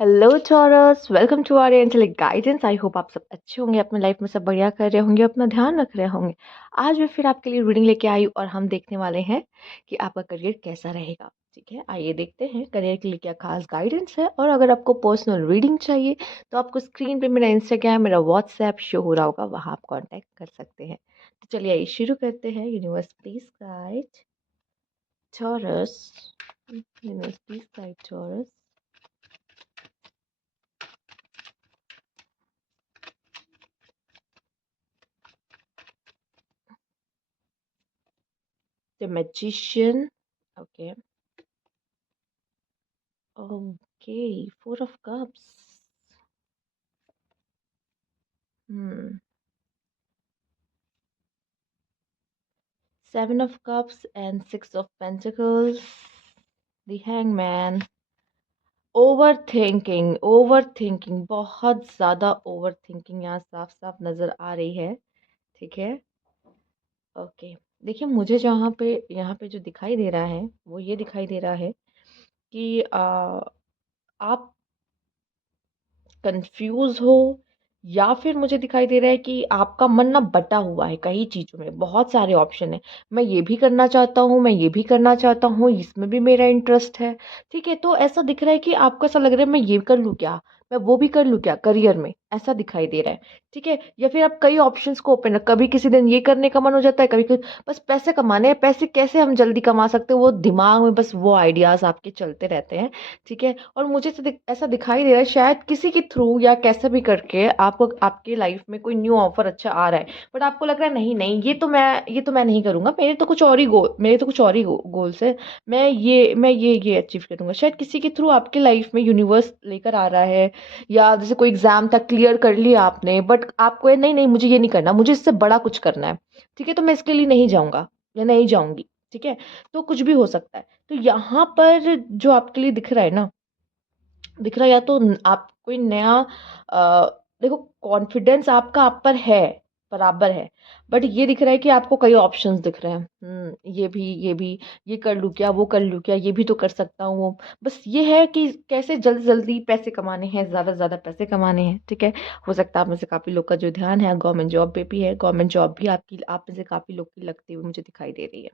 Hello Taurus, welcome to our angelic guidance. I hope आप सब अच्छे होंगे, अपने लाइफ में सब बढ़िया कर रहे होंगे, अपना ध्यान रख रहे होंगे। आज मैं फिर आपके लिए रीडिंग लेके आई और हम देखने वाले हैं कि आपका करियर कैसा रहेगा। ठीक है, आइए देखते हैं करियर के लिए क्या खास गाइडेंस है। और अगर आपको पर्सनल रीडिंग चाहिए तो आपको स्क्रीन पे मेरा इंस्टाग्राम, मेरा व्हाट्सएप शो हो रहा होगा, वहाँ आप कॉन्टैक्ट कर सकते हैं। तो चलिए आइए शुरू करते हैं। Universe please guide taurus, universe please guide taurus. The magician. Okay. Okay. Four of Cups. Hmm. Seven of Cups and Six of Pentacles. The Hangman. Over thinking, over thinking, बहुत ज़्यादा ओवर थिंकिंग यहाँ साफ साफ नज़र आ रही है। ठीक है। ओके। देखिए, मुझे जहाँ पे यहाँ पे जो दिखाई दे रहा है वो ये दिखाई दे रहा है कि आप कंफ्यूज हो, या फिर मुझे दिखाई दे रहा है कि आपका मन ना बटा हुआ है कई चीज़ों में। बहुत सारे ऑप्शन है, मैं ये भी करना चाहता हूँ, मैं ये भी करना चाहता हूँ, इसमें भी मेरा इंटरेस्ट है। ठीक है, तो ऐसा दिख रहा है कि आपको ऐसा लग रहा है मैं ये कर लूँ क्या, मैं वो भी कर लूँ क्या करियर में, ऐसा दिखाई दे रहा है। ठीक है, या फिर आप कई ऑप्शंस को ओपन, कभी किसी दिन ये करने का मन हो जाता है, कभी बस पैसे कमाने हैं, पैसे कैसे हम जल्दी कमा सकते हैं, वो दिमाग में बस वो आइडियाज आपके चलते रहते हैं। ठीक है, और मुझे ऐसा दिखाई दे रहा है शायद किसी के थ्रू या कैसे भी करके आपको आपके लाइफ में कोई न्यू ऑफर अच्छा आ रहा है, बट आपको लग रहा है नहीं नहीं, ये तो मैं नहीं करूंगा, मेरे तो कुछ और ही गोल्स है। मैं ये अचीव करूंगा। शायद किसी के थ्रू आपके लाइफ में यूनिवर्स लेकर आ रहा है, या जैसे कोई एग्जाम था, क्लियर कर लिया आपने, बट आपको नहीं नहीं मुझे ये नहीं करना, मुझे इससे बड़ा कुछ करना है। ठीक है, तो मैं इसके लिए नहीं जाऊंगा या नहीं जाऊंगी। ठीक है, तो कुछ भी हो सकता है। तो यहाँ पर जो आपके लिए दिख रहा है ना, दिख रहा है या तो आप कोई नया देखो, कॉन्फिडेंस आपका आप पर है, बराबर है। बट ये दिख रहा है कि आपको कई ऑप्शंस दिख रहे हैं। ये भी ये कर लूँ क्या, वो कर लूँ क्या, ये भी तो कर सकता हूँ वो। बस ये है कि कैसे जल्दी जल्दी पैसे कमाने हैं, ज़्यादा ज़्यादा पैसे कमाने हैं। ठीक है, हो सकता है आप में से काफ़ी लोग का जो ध्यान है गवर्नमेंट जॉब पे भी है, गवर्नमेंट जॉब भी आपकी आप में से काफ़ी लोग की लगती हुई मुझे दिखाई दे रही है।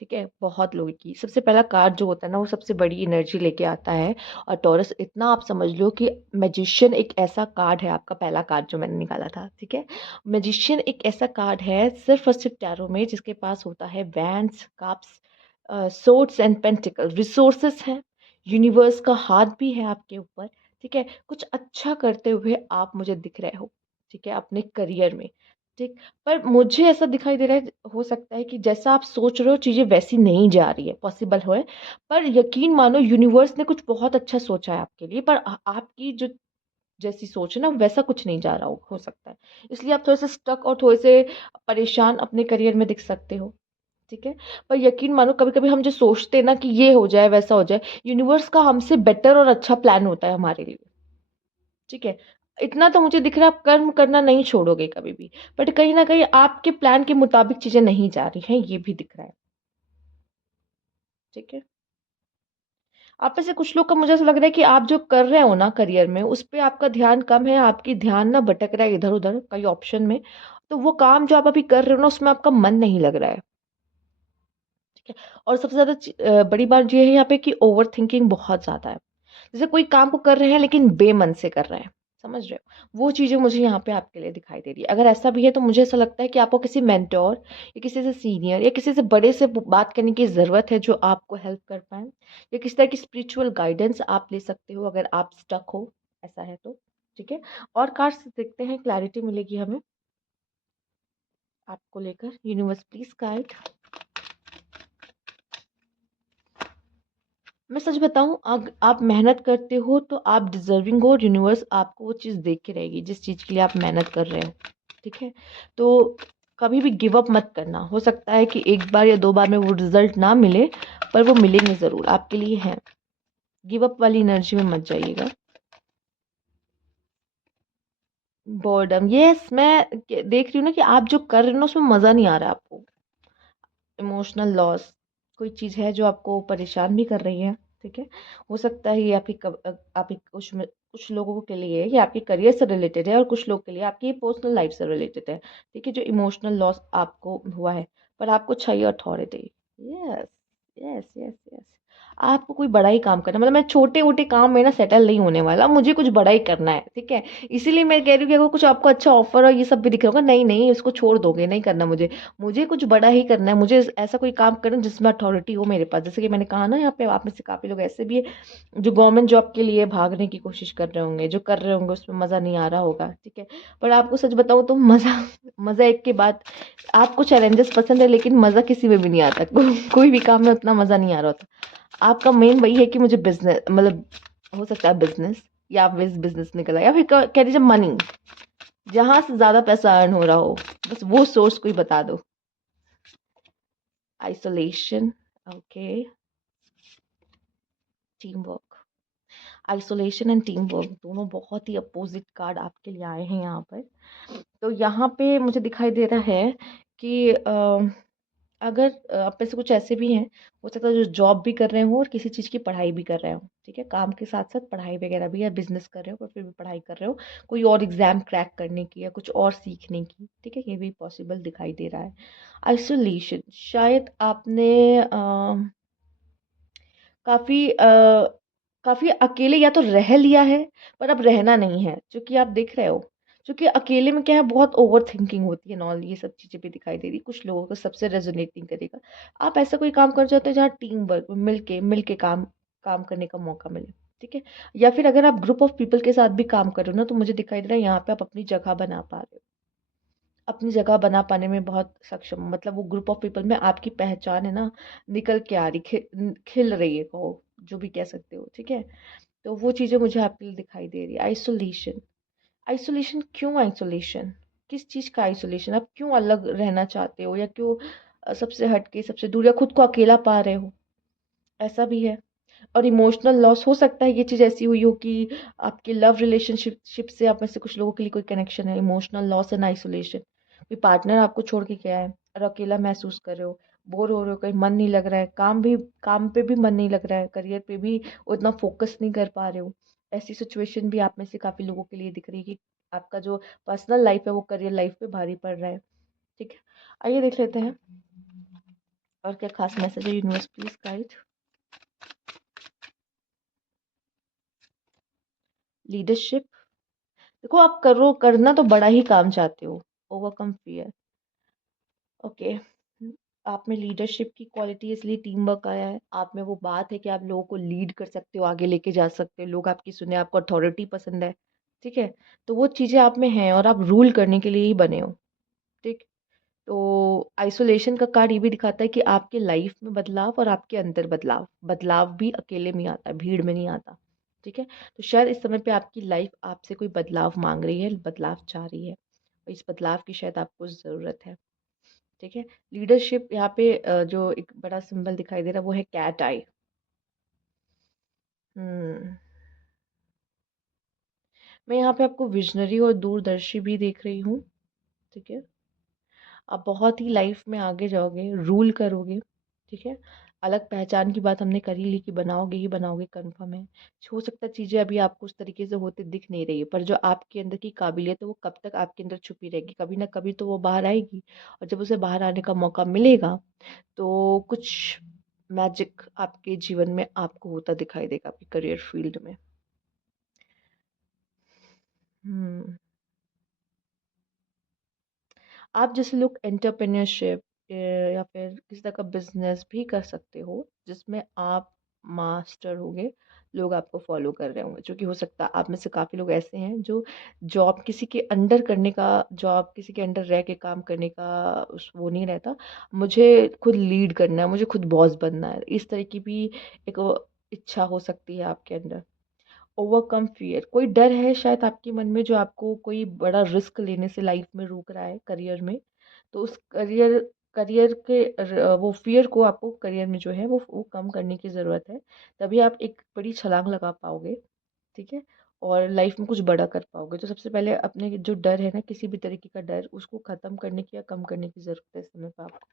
ठीक है, बहुत लोगों की सबसे पहला कार्ड जो होता है ना, वो सबसे बड़ी एनर्जी लेके आता है। और टॉरस, इतना आप समझ लो कि मैजिशियन एक ऐसा कार्ड है, आपका पहला कार्ड जो मैंने निकाला था। ठीक है, मैजिशियन एक ऐसा कार्ड है सिर्फ और सिर्फ टैरो में, जिसके पास होता है wands, cups, swords and pentacle. Resources हैं, यूनिवर्स का हाथ भी है आपके ऊपर। ठीक है, कुछ अच्छा करते हुए आप मुझे दिख रहे हो। ठीक है, अपने करियर में। ठीक, पर मुझे ऐसा दिखाई दे रहा है, हो सकता है कि जैसा आप सोच रहे हो चीज़ें वैसी नहीं जा रही है, पॉसिबल हो है। पर यकीन मानो, यूनिवर्स ने कुछ बहुत अच्छा सोचा है आपके लिए, पर आपकी जो जैसी सोच है ना, वैसा कुछ नहीं जा रहा हो सकता है। इसलिए आप थोड़े से स्टक और थोड़े से परेशान अपने करियर में दिख सकते हो। ठीक है, पर यकीन मानो, कभी कभी हम जो सोचते हैं ना कि ये हो जाए वैसा हो जाए, यूनिवर्स का हमसे बेटर और अच्छा प्लान होता है हमारे लिए। ठीक है, इतना तो मुझे दिख रहा है, आप कर्म करना नहीं छोड़ोगे कभी भी, बट कहीं ना कहीं आपके प्लान के मुताबिक चीजें नहीं जा रही हैं, ये भी दिख रहा है। ठीक है, आप में से कुछ लोग का मुझे ऐसा लग रहा है कि आप जो कर रहे हो ना करियर में, उस पे आपका ध्यान कम है, आपकी ध्यान ना भटक रहा है इधर उधर कई ऑप्शन में। तो वो काम जो आप अभी कर रहे हो ना, उसमें आपका मन नहीं लग रहा है। ठीक है, और सबसे ज्यादा बड़ी बात ये है यहाँ पे कि ओवर थिंकिंग बहुत ज्यादा है। जैसे कोई काम को कर रहे हैं लेकिन बेमन से कर रहे हैं, समझ रहे हो, वो चीजें मुझे यहाँ पे आपके लिए दिखाई दे रही है। अगर ऐसा भी है तो मुझे ऐसा लगता है कि आपको किसी मेंटोर या किसी से सीनियर या किसी से बड़े से बात करने की ज़रूरत है, जो आपको हेल्प कर पाए, या किसी तरह की स्पिरिचुअल गाइडेंस आप ले सकते हो अगर आप स्टक हो, ऐसा है तो। ठीक है, और कार्ड्स देखते हैं, क्लैरिटी मिलेगी हमें आपको लेकर। Universe please guide. मैं सच बताऊं, आप मेहनत करते हो तो आप डिजर्विंग हो, और यूनिवर्स आपको वो चीज़ देख के रहेगी जिस चीज़ के लिए आप मेहनत कर रहे हो। ठीक है, तो कभी भी गिव अप मत करना। हो सकता है कि एक बार या दो बार में वो रिजल्ट ना मिले, पर वो मिलेंगे ज़रूर, आपके लिए हैं। गिव अप वाली एनर्जी में मत जाइएगा। बोर्डम, यस, मैं देख रही हूँ ना कि आप जो कर रहे हो ना, उसमें मज़ा नहीं आ रहा आपको। इमोशनल लॉस, कोई चीज़ है जो आपको परेशान भी कर रही है। ठीक है? हो सकता है ये आपकी कुछ लोगों के लिए ये आपके करियर से रिलेटेड है और कुछ लोग के लिए आपकी पर्सनल लाइफ से रिलेटेड है, ठीक है? जो इमोशनल लॉस आपको हुआ है, पर आपको चाहिए authority. Yes, yes, yes, yes. आपको कोई बड़ा ही काम करना है, मतलब मैं छोटे-वोटे काम में ना सेटल नहीं होने वाला, मुझे कुछ बड़ा ही करना है, ठीक है? इसीलिए मैं कह रही हूँ कि अगर कुछ आपको अच्छा ऑफ़र और ये सब भी दिख रहा होगा, नहीं, नहीं इसको छोड़ दोगे, नहीं करना मुझे। मुझे कुछ बड़ा ही करना है, मुझे ऐसा कोई काम करना है जिसमें अथॉरिटी हो मेरे पास। जैसे कि मैंने कहा ना यहाँ पे आप में से काफ़ी लोग ऐसे भी हैं जो गवर्नमेंट जॉब के लिए भागने की कोशिश कर रहे होंगे, जो कर रहे होंगे उसमें मज़ा नहीं आ रहा होगा, ठीक है? पर आपको सच बताऊँ तो मज़ा मज़ा एक के बाद आपको चैलेंजेस पसंद है लेकिन मज़ा किसी में भी नहीं आता। कोई भी काम में उतना मज़ा नहीं आ रहा होता। आपका मेन वही है कि मुझे बिज़नेस मतलब हो सकता है बिज़नेस या बिज़नेस निकल आए या फिर क कह लीजिए मनी, जहाँ से ज़्यादा पैसा अर्न हो रहा हो, बस वो सोर्स कोई बता दो। Isolation, okay, team work. Isolation and team work दोनों बहुत ही अपोज़िट कार्ड आपके लिए आए हैं यहाँ पर। तो यहाँ पे मुझे दिखाई दे रहा है कि अगर आप में से कुछ ऐसे भी हैं, हो सकता है जो जॉब भी कर रहे हों और किसी चीज़ की पढ़ाई भी कर रहे हों, ठीक है? काम के साथ-साथ पढ़ाई वगैरह भी या बिज़नेस कर रहे हो पर फिर भी पढ़ाई कर रहे हो, कोई और एग्ज़ाम क्रैक करने की या कुछ और सीखने की, ठीक है? ये भी पॉसिबल दिखाई दे रहा है। आइसोलेशन शायद आपने काफ़ी काफ़ी अकेले या तो रह लिया है, पर अब रहना नहीं है, चूँकि आप देख रहे हो, चूँकि अकेले में क्या है बहुत ओवरथिंकिंग होती है एंड ऑल ये सब चीज़ें भी दिखाई दे रही हैं, कुछ लोगों को सबसे रेज़ोनेट नहीं करेगा। आप ऐसा कोई काम कर जाते हो जहाँ टीम वर्क मिल के काम काम करने का मौका मिले, ठीक है? या फिर अगर आप ग्रुप ऑफ पीपल के साथ भी काम कर रहे हो ना, तो मुझे दिखाई दे रहा है यहाँ पे आप अपनी जगह बना पा रहे हो। अपनी जगह बना पाने में बहुत सक्षम हो। मतलब वो ग्रुप ऑफ पीपल में आपकी पहचान है ना निकल के आ रही खिल रही है कहो जो भी कह सकते हो ठीक है तो वो चीज़ें मुझे आपके लिए दिखाई दे रही है आइसोलेशन आइसोलेशन क्यों आइसोलेशन किस चीज़ का आइसोलेशन आप क्यों अलग रहना चाहते हो या क्यों सबसे हटके सबसे दूर या खुद को अकेला पा रहे हो ऐसा भी है और इमोशनल लॉस हो सकता है ये चीज़ ऐसी हुई हो कि आपके लव रिलेशनशिप शिप से आप में से कुछ लोगों के लिए कोई कनेक्शन है इमोशनल लॉस एंड आइसोलेशन कोई पार्टनर आपको छोड़ के गया है और अकेला महसूस कर रहे हो बोर हो रहे हो कहीं मन नहीं लग रहा है काम पे भी मन नहीं लग रहा है करियर पे भी उतना फोकस नहीं कर पा रहे हो ऐसी सिचुएशन भी आप में से काफ़ी लोगों के लिए दिख रही है कि आपका जो पर्सनल लाइफ है वो करियर लाइफ पे भारी पड़ रहा है ठीक है आइए देख लेते हैं और क्या खास मैसेज है यूनिवर्स प्लीज गाइड लीडरशिप देखो आप करना तो बड़ा ही काम चाहते हो ओवरकम फियर ओके आप में लीडरशिप की क्वालिटी इसलिए टीम वर्क आया है आप में वो बात है कि आप लोगों को लीड कर सकते हो आगे लेके जा सकते हो लोग आपकी सुने आपको अथॉरिटी पसंद है ठीक है तो वो चीज़ें आप में हैं और आप रूल करने के लिए ही बने हो ठीक तो आइसोलेशन का कार्ड ये भी दिखाता है कि आपके लाइफ में बदलाव और आपके अंदर बदलाव बदलाव भी अकेले में ही आता है भीड़ में नहीं आता ठीक है तो शायद इस समय पे आपकी लाइफ आपसे कोई बदलाव मांग रही है बदलाव चाह रही है और इस बदलाव की शायद आपको ज़रूरत है ठीक है लीडरशिप यहाँ पे जो एक बड़ा सिंबल दिखाई दे रहा है वो है कैट आई हम्म मैं यहाँ पे आपको विजनरी और दूरदर्शी भी देख रही हूँ ठीक है आप बहुत ही लाइफ में आगे जाओगे रूल करोगे ठीक है अलग पहचान की बात हमने कर ही ली कि बनाओगे ही बनाओगे कंफर्म है हो सकता है चीज़ें अभी आपको उस तरीके से होते दिख नहीं रही है पर जो आपके अंदर की काबिलियत है वो कब तक आपके अंदर छुपी रहेगी कभी ना कभी तो वो बाहर आएगी और जब उसे बाहर आने का मौका मिलेगा तो कुछ मैजिक आपके जीवन में आपको होता दिखाई देगा आपके करियर फील्ड में हम्म आप जैसे लोग एंटरप्रेन्योरशिप या फिर किसी तरह का बिजनेस भी कर सकते हो जिसमें आप मास्टर होगे लोग आपको फॉलो कर रहे होंगे जो कि हो सकता है आप में से काफ़ी लोग ऐसे हैं जो जॉब किसी के अंडर करने का जॉब किसी के अंडर रह के काम करने का वो नहीं रहता मुझे खुद लीड करना है मुझे खुद बॉस बनना है इस तरह की भी एक इच्छा हो सकती है आपके अंदर ओवरकम फियर कोई डर है शायद आपके मन में जो आपको कोई बड़ा रिस्क लेने से लाइफ में रोक रहा है करियर में तो उस करियर करियर के वो फियर को आपको करियर में जो है वो कम करने की ज़रूरत है तभी आप एक बड़ी छलांग लगा पाओगे ठीक है और लाइफ में कुछ बड़ा कर पाओगे तो सबसे पहले अपने जो डर है ना किसी भी तरीके का डर उसको ख़त्म करने की या कम करने की ज़रूरत है इस समय पर आपको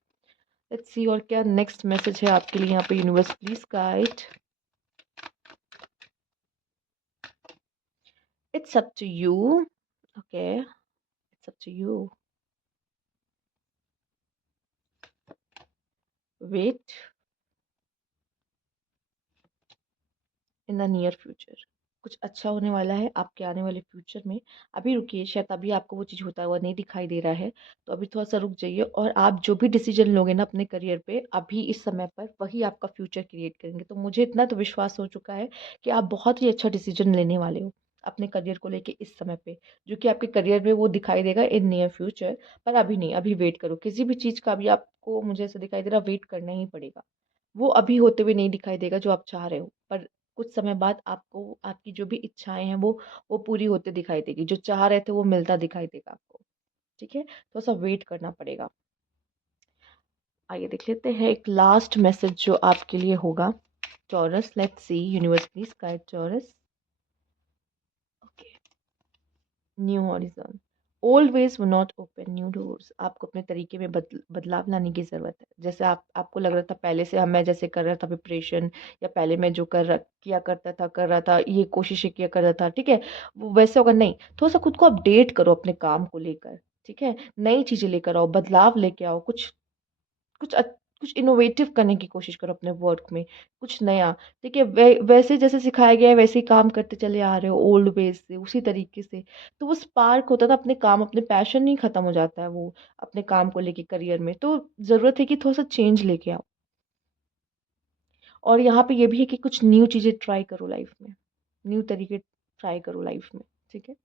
लेट्स सी और क्या नेक्स्ट मैसेज है आपके लिए यहाँ पे universe please guide It's up to you. Okay, it's up to you. Wait in the near future. कुछ अच्छा होने वाला है आपके आने वाले फ्यूचर में। अभी रुकिए, शायद अभी आपको वो चीज़ होता हुआ नहीं दिखाई दे रहा है, तो अभी थोड़ा-सा रुक जाइए और आप जो भी डिसीज़न लोगे ना अपने करियर पे, अभी इस समय पर वही आपका फ्यूचर क्रिएट करेंगे। तो मुझे इतना तो विश्वास हो चुका है कि आप बहुत ही अच्छा डिसीज़न लेने वाले हो, अपने करियर को लेके इस समय पे, जो कि आपके करियर में वो दिखाई देगा इन नियर फ्यूचर। पर अभी नहीं, अभी वेट करो। किसी भी चीज़ का अभी आपको मुझे ऐसा दिखाई दे रहा है वेट करना ही पड़ेगा। वो अभी होते हुए नहीं दिखाई देगा जो आप चाह रहे हो, पर कुछ समय बाद आपको आपकी जो भी इच्छाएँ हैं वो पूरी होते दिखाई देगी। जो चाह रहे थे वो मिलता दिखाई देगा आपको, ठीक है? थोड़ा-सा वेट करना पड़ेगा। आइए देख लेते हैं एक लास्ट मैसेज जो आपके लिए होगा। Taurus, let's see universe please guide Taurus. Okay, new horizon. Old ways will not open new doors. आपको अपने तरीके में बदलाव लाने की ज़रूरत है। जैसे आपको लग रहा था पहले से मैं जैसे कर रहा था प्रिपरेशन, या पहले मैं जो किया करता था, कर रहा था, ये कोशिशें किया कर रहा था, ठीक है? वो वैसे होगा नहीं, थोड़ा-सा खुद को अपडेट करो अपने काम को लेकर, ठीक है? नई चीज़ें लेकर आओ, बदलाव लेके आओ, कुछ अ, कुछ इनोवेटिव करने की कोशिश करो अपने वर्क में, कुछ नया, ठीक है? वैसे जैसे सिखाया गया है वैसे ही काम करते चले आ रहे हो ओल्ड वेज़ से, उसी तरीके से। तो वो स्पार्क होता था अपने काम, अपने पैशन ही खत्म हो जाता है वो, अपने काम को लेके करियर में। तो ज़रूरत है कि थोड़ा-सा चेंज लेके आओ। और यहाँ पे ये भी है कि कुछ न्यू चीज़ें ट्राई करो लाइफ़ में, न्यू तरीके ट्राई करो लाइफ़ में, ठीक है?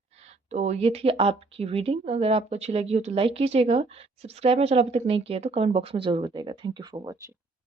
तो ये थी आपकी रीडिंग। अगर आपको अच्छी लगी हो तो लाइक कीजिएगा, सब्सक्राइब मेरा चैनल अभी तक नहीं किया है तो कमेंट बॉक्स में ज़रूर बताइएगा। Thank you for watching.